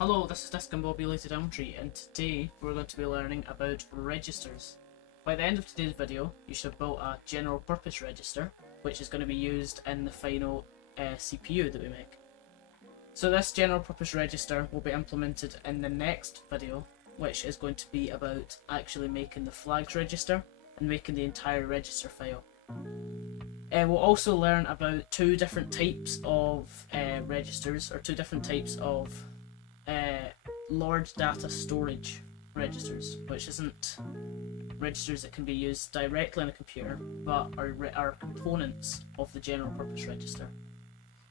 Hello, this is Discombobulated Elm Tree, and today we're going to be learning about registers. By the end of today's video, you should have built a general purpose register, which is going to be used in the final CPU that we make. So this general purpose register will be implemented in the next video, which is going to be about actually making the flags register and making the entire register file. We'll also learn about two different types of registers, or two different types of large data storage registers, which isn't registers that can be used directly on a computer, but are components of the general purpose register.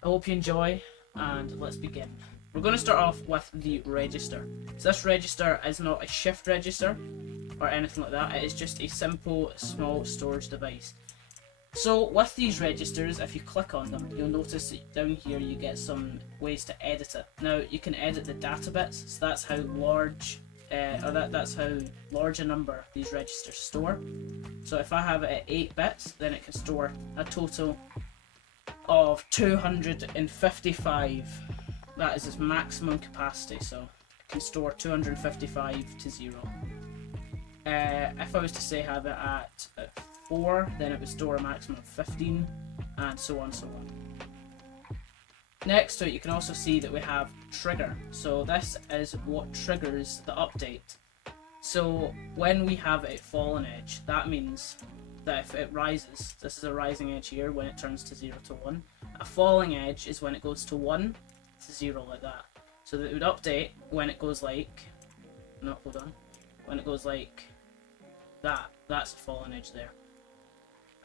I hope you enjoy, and let's begin. We're going to start off with the register. So this register is not a shift register or anything like that, it is just a simple small storage device. So with these registers, if you click on them, you'll notice that down here you get some ways to edit it. Now you can edit the data bits, so that's how large, that's how large a number these registers store. So if I have it at 8 bits, then it can store a total of 255. That is its maximum capacity, so it can store 255 to 0. If I was to say have it at 4, then it would store a maximum of 15, and so on and so on. Next to it, you can also see that we have trigger. So this is what triggers the update. So when we have a fallen edge, that means that if it rises, this is a rising edge here when it turns to 0 to 1. A falling edge is when it goes to 1 to 0, like that. So that it would update when it goes like, no, hold on, when it goes like that. That's a fallen edge there.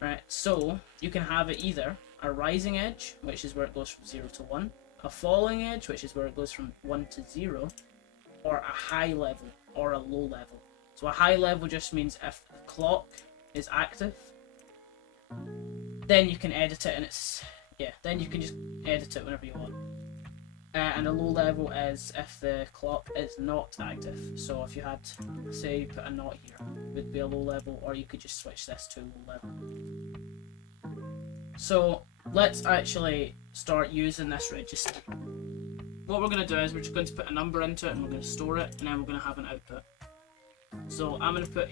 Right, so you can have it either a rising edge, which is where it goes from 0 to 1, a falling edge, which is where it goes from 1 to 0, or a high level or a low level. So a high level just means if the clock is active, then you can edit it, and then you can just edit it whenever you want. And a low level is if the clock is not active. So if you had, say, put a knot here, it would be a low level, or you could just switch this to a low level. So let's actually start using this register. What we're going to do is we're just going to put a number into it, and we're going to store it, and then we're going to have an output. So I'm going to put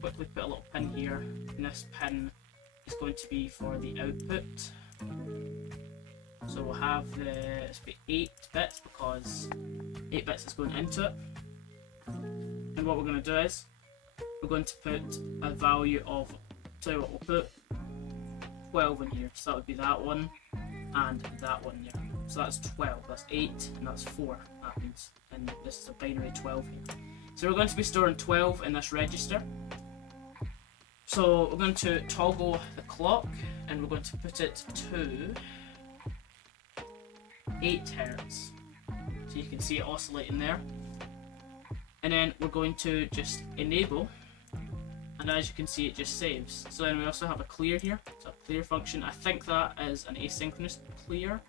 quickly put a little pin here, and this pin is going to be for the output. So we'll have this be 8 bits because 8 bits is going into it. And what we're going to do is we're going to put a value of, tell you what, we'll put 12 in here. So that would be that one and that one here. So that's 12, that's 8 and that's 4. That means, and this is a binary 12 here. So we're going to be storing 12 in this register. So we're going to toggle the clock, and we're going to put it to 8 Hz, so you can see it oscillating there. And then we're going to just enable, and as you can see it just saves. So then we also have a clear here, so a clear function. I think that is an asynchronous clear.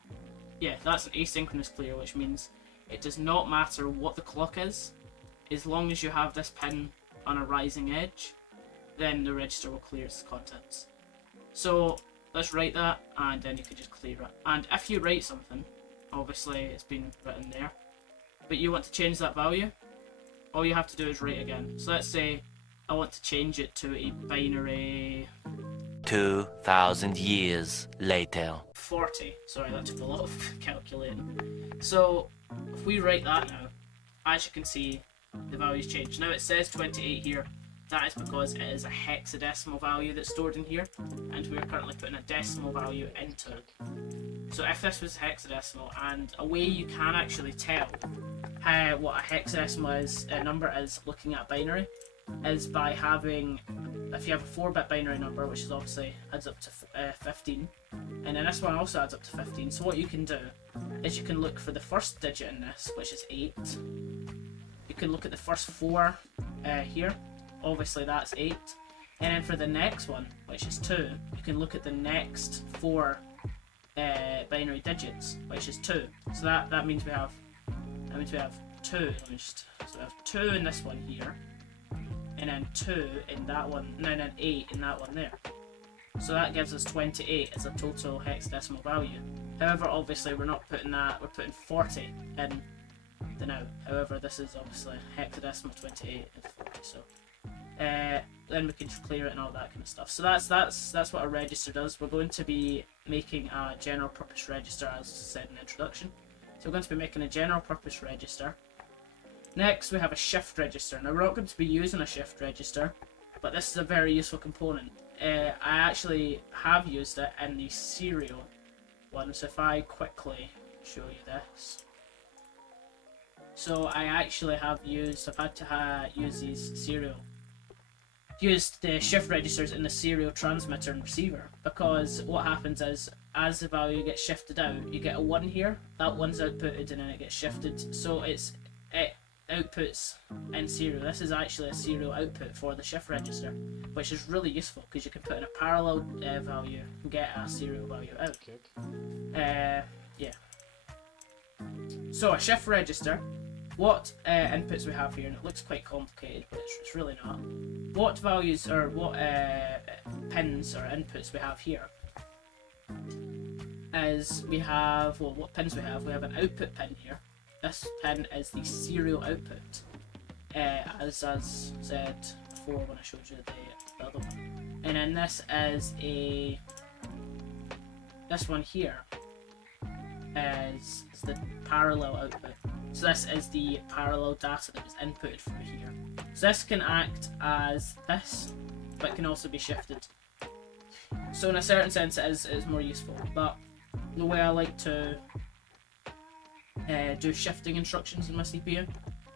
Yeah, that's an asynchronous clear, which means it does not matter what the clock is, as long as you have this pin on a rising edge, then the register will clear its contents. So let's write that, and then you can just clear it. And if you write something, obviously it's been written there, but you want to change that value, all you have to do is write again. So let's say I want to change it to a binary 2,000 years later. 40. Sorry, that took a lot of calculating. So if we write that now, as you can see, the value's changed. Now it says 28 here. That is because it is a hexadecimal value that's stored in here, and we're currently putting a decimal value into it. So if this was hexadecimal, and a way you can actually tell what a hexadecimal is, a number is, looking at binary, is by having, if you have a 4-bit binary number, which is obviously adds up to 15, and then this one also adds up to 15. So what you can do is you can look for the first digit in this, which is 8. You can look at the first 4 here. Obviously that's 8, and then for the next one, which is 2, you can look at the next 4 binary digits, which is 2. So that means we have 2. So we have 2 in this one here, and then 2 in that one, and then 8 in that one there. So that gives us 28 as a total hexadecimal value. However, obviously we're not putting that, we're putting 40 in and out. However, this is obviously hexadecimal 28 and 40, so then we can just clear it and all that kind of stuff. So that's what a register does. We're going to be making a general purpose register, as said in the introduction. So we're going to be making a general purpose register. Next, we have a shift register. Now, we're not going to be using a shift register, but this is a very useful component. I actually have used it in the serial one, so if I quickly show you this. So I actually have used, I've had to use the shift registers in the serial transmitter and receiver, because what happens is, as the value gets shifted out, you get a 1 here, that 1's outputted and then it gets shifted, so it outputs in serial. This is actually a serial output for the shift register, which is really useful because you can put in a parallel value and get a serial value out. Yeah. So a shift register, what inputs we have here, and it looks quite complicated, but it's really not. What values or what pins or inputs we have here is we have, well, what pins we have? We have an output pin here. This pin is the serial output, as said before when I showed you the other one. And then this is this one here is the parallel output. So this is the parallel data that was inputted through here. So this can act as this, but it can also be shifted. So in a certain sense it is more useful, but the way I like to do shifting instructions in my CPU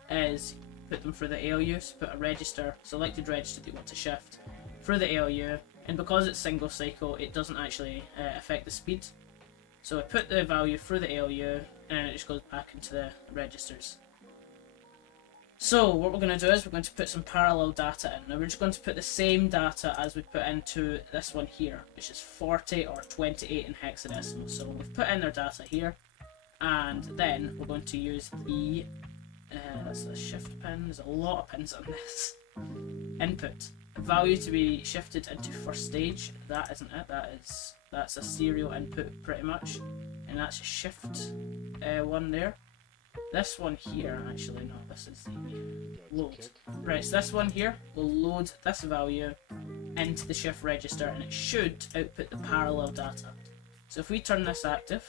is put them through the ALU, so put a register, selected register that you want to shift through the ALU, and because it's single cycle it doesn't actually affect the speed. So I put the value through the ALU and it just goes back into the registers. So what we're going to do is we're going to put some parallel data in. Now we're just going to put the same data as we put into this one here, which is 40 or 28 in hexadecimal. So we've put in their data here, and then we're going to use the that's a shift pin. There's a lot of pins on this. Input value to be shifted into first stage. That isn't it. That's a serial input pretty much, and that's a shift one there. This one here, actually no, this is the load. Right, so this one here will load this value into the shift register, and it should output the parallel data. So if we turn this active,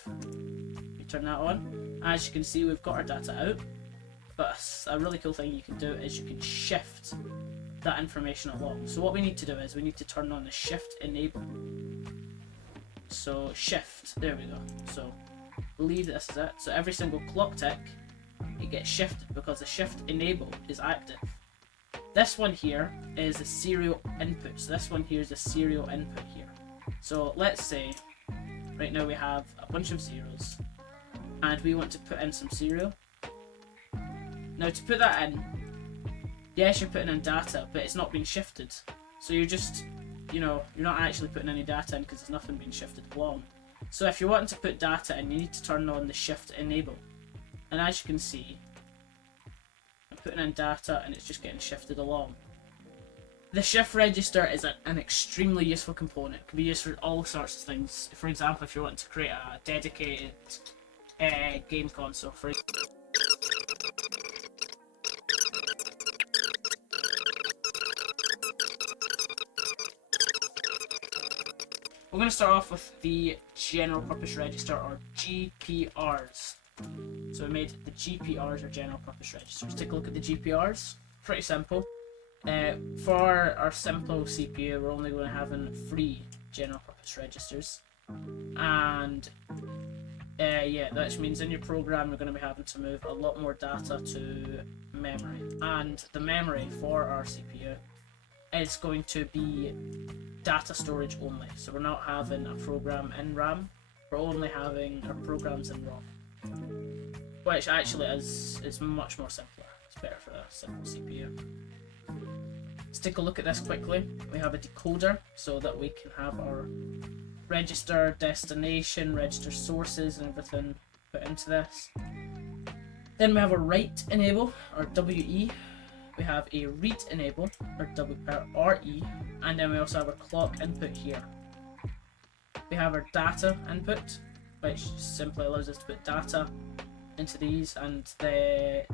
we turn that on, as you can see we've got our data out, but a really cool thing you can do is you can shift that information along. So what we need to do is we need to turn on the shift enable. So shift, there we go. So believe this is it. So every single clock tick it gets shifted because the shift enable is active. This one here is a serial input. So this one here is a serial input here. So let's say right now we have a bunch of zeros and we want to put in some serial. Now to put that in, yes, you're putting in data, but it's not being shifted. So you're just, you're not actually putting any data in because there's nothing being shifted along. So if you're wanting to put data in, you need to turn on the shift enable. And as you can see, I'm putting in data and it's just getting shifted along. The shift register is an extremely useful component. It can be used for all sorts of things. For example, if you're wanting to create a dedicated game console, we're going to start off with the general purpose register, or GPRs. So we made the GPRs, or general purpose registers. Take a look at the GPRs. Pretty simple. For our simple CPU, we're only going to have 3 general purpose registers. And yeah, that means in your program you're going to be having to move a lot more data to memory. And the memory for our CPU is going to be data storage only. So we're not having a program in RAM, we're only having our programs in ROM. Which actually is much more simpler. It's better for a simple CPU. Let's take a look at this quickly. We have a decoder so that we can have our register destination, register sources and everything put into this. Then we have a write enable, or WE. We have a read enable, or RE, and then we also have a clock input here. We have our data input, which simply allows us to put data into these, and the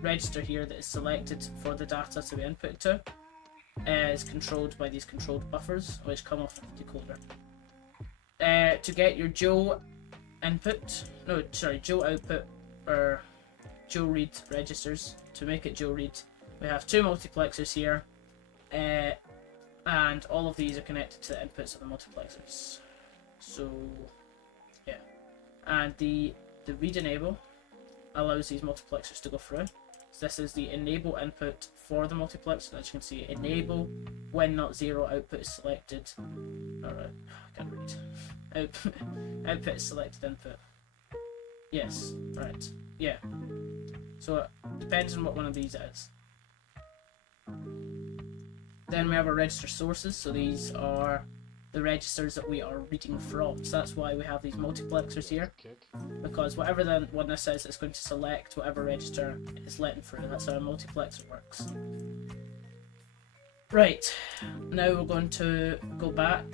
register here that is selected for the data to be input to is controlled by these controlled buffers, which come off of the decoder. To get your dual output, or dual read registers, to make it dual read, we have two multiplexers here, and all of these are connected to the inputs of the multiplexers. So yeah, and the read enable allows these multiplexers to go through. So this is the enable input for the multiplexer. As you can see, enable when not zero output is selected. Alright, I can't read. Output is selected input. Yes, right. Yeah. So it depends on what one of these is. Then we have our register sources. So these are the registers that we are reading from. So that's why we have these multiplexers here. Because whatever the one this is, it's going to select whatever register it's letting through. That's how a multiplexer works. Right, now we're going to go back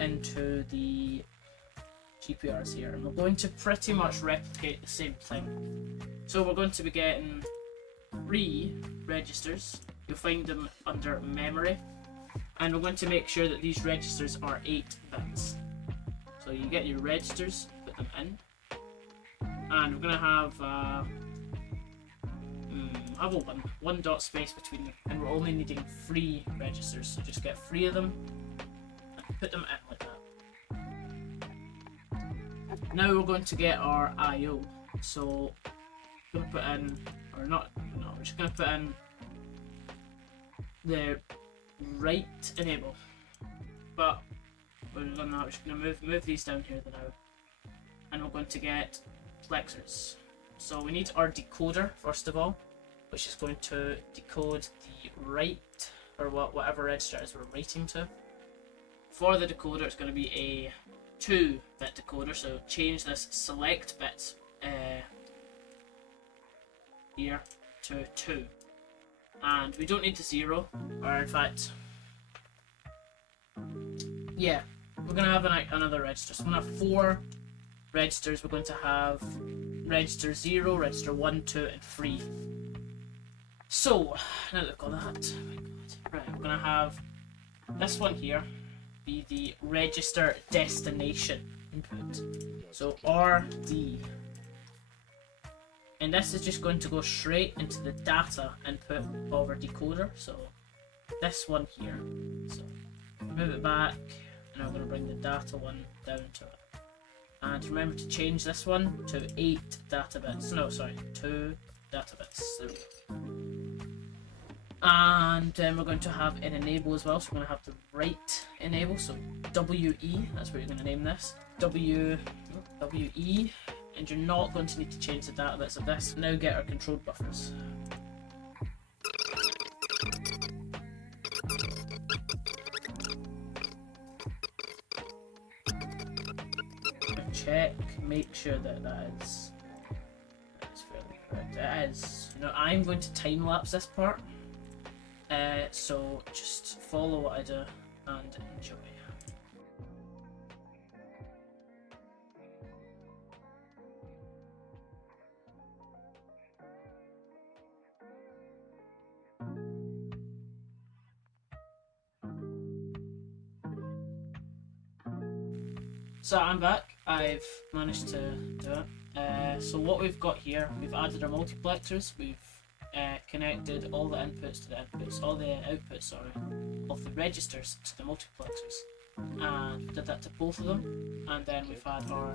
into the GPRs here, and we're going to pretty much replicate the same thing. So we're going to be getting 3 registers. You'll find them under memory, and we're going to make sure that these registers are 8 bits. So you get your registers, put them in, and we're going to have a one dot space between them, and we're only needing 3 registers, so just get 3 of them and put them in like that. Now we're going to get our I/O. So we're going to put in, we're just going to put in the write enable, but we're just going to move these down here now, and we're going to get plexers. So we need our decoder first of all, which is going to decode the write, or whatever register it is we're writing to. For the decoder, it's going to be a 2-bit decoder, so change this select bit here to 2. And we don't need the 0, or in fact, yeah, we're going to have another register. So we're going to have 4 registers. We're going to have register 0, register 1, 2, and 3. So, now that we've got that, oh my God. Right, we're going to have this one here be the register destination input. So RD. And this is just going to go straight into the data input of our decoder. So this one here. So move it back, and I'm going to bring the data one down to it. And remember to change this one to 8 data bits. No, sorry, 2 data bits. There we go. And then we're going to have an enable as well. So we're going to have the write enable. So WE, that's what you're going to name this. WE. And you're not going to need to change the data bits of this. Now get our controlled buffers. Check, make sure that is fairly correct. It is. You know, I'm going to time lapse this part. So just follow what I do and enjoy. So I'm back. I've managed to do it. So what we've got here, we've added our multiplexers. We've connected all the inputs to the outputs, all the outputs, sorry, of the registers to the multiplexers, and we did that to both of them. And then we've had our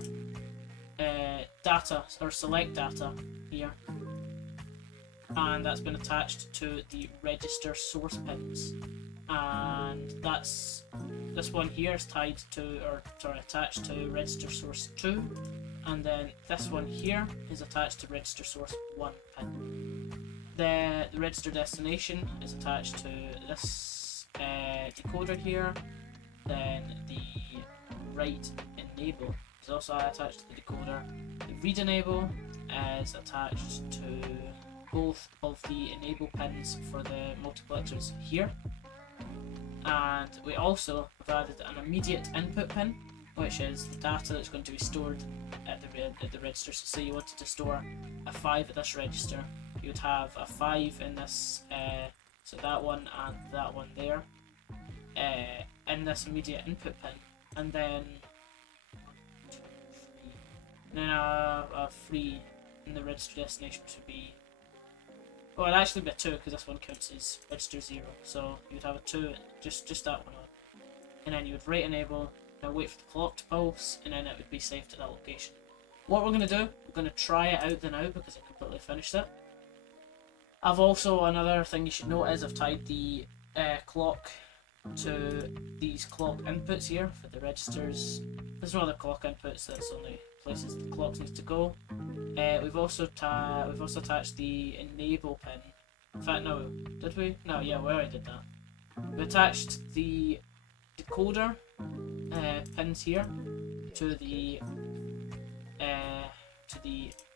data, or select data here, and that's been attached to the register source pins. And this one here is tied to, attached to register source 2, and then this one here is attached to register source 1 pin. The register destination is attached to this decoder here. Then the write enable is also attached to the decoder. The read enable is attached to both of the enable pins for the multiplexers here. And we also have added an immediate input pin which is the data that's going to be stored at the register. So say you wanted to store a 5 at this register, you would have a 5 in this, so that one and that one there, in this immediate input pin, and then a 3 in the register destination to be, well, it'd actually be a 2 because this one counts as register 0. So you would have a 2, just that one on, and then you would write enable, then wait for the clock to pulse, and then it would be saved at that location. What we're going to do, we're going to try it out now because I completely finished it. I've also, another thing you should note is I've tied the clock to these clock inputs here for the registers. There's no other clock inputs, that's only places the clock needs to go. We've also attached the enable pin. In fact, no, did we? No, yeah, we already did that. We attached the decoder pins here to the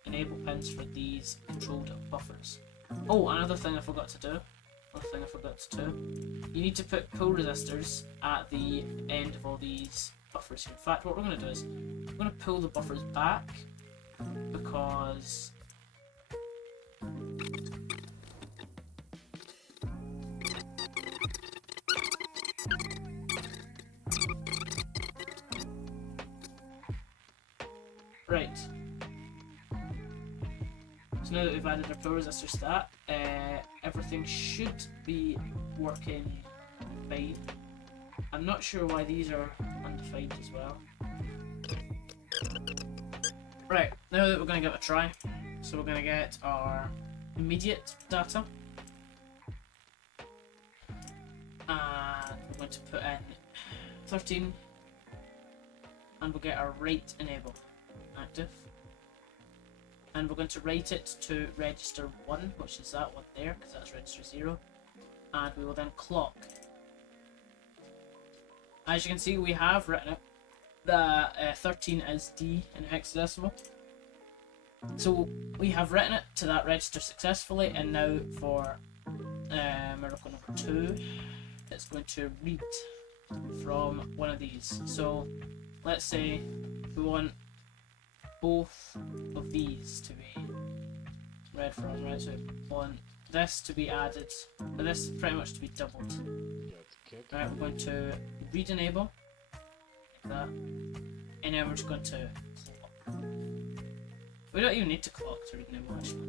enable pins for these controlled buffers. Oh, another thing I forgot to do. You need to put pull resistors at the end of all these buffers here. In fact, what we're going to do is we're going to pull the buffers back because right. So now that we've added our pull resistors to that, everything should be working fine. I'm not sure why these are undefined as well. Right, now that we're going to give it a try, so we're going to get our immediate data, and we're going to put in 13, and we'll get our write enable active, and we're going to write it to register 1, which is that one there, because that's register 0, and we will then clock. As you can see, we have written it. The 13 is D in hexadecimal. So we have written it to that register successfully, and now for miracle number 2, it's going to read from one of these. So let's say we want both of these to be read from, right? So we want this to be added, but this pretty much to be doubled. Right, we're going to read enable, like that, and then we're just going to clock. We don't even need to clock to read enable actually.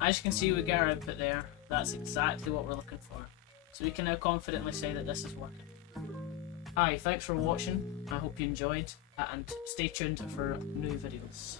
As you can see, we get our output there. That's exactly what we're looking for. So we can now confidently say that this is working. Hi, thanks for watching. I hope you enjoyed, and stay tuned for new videos.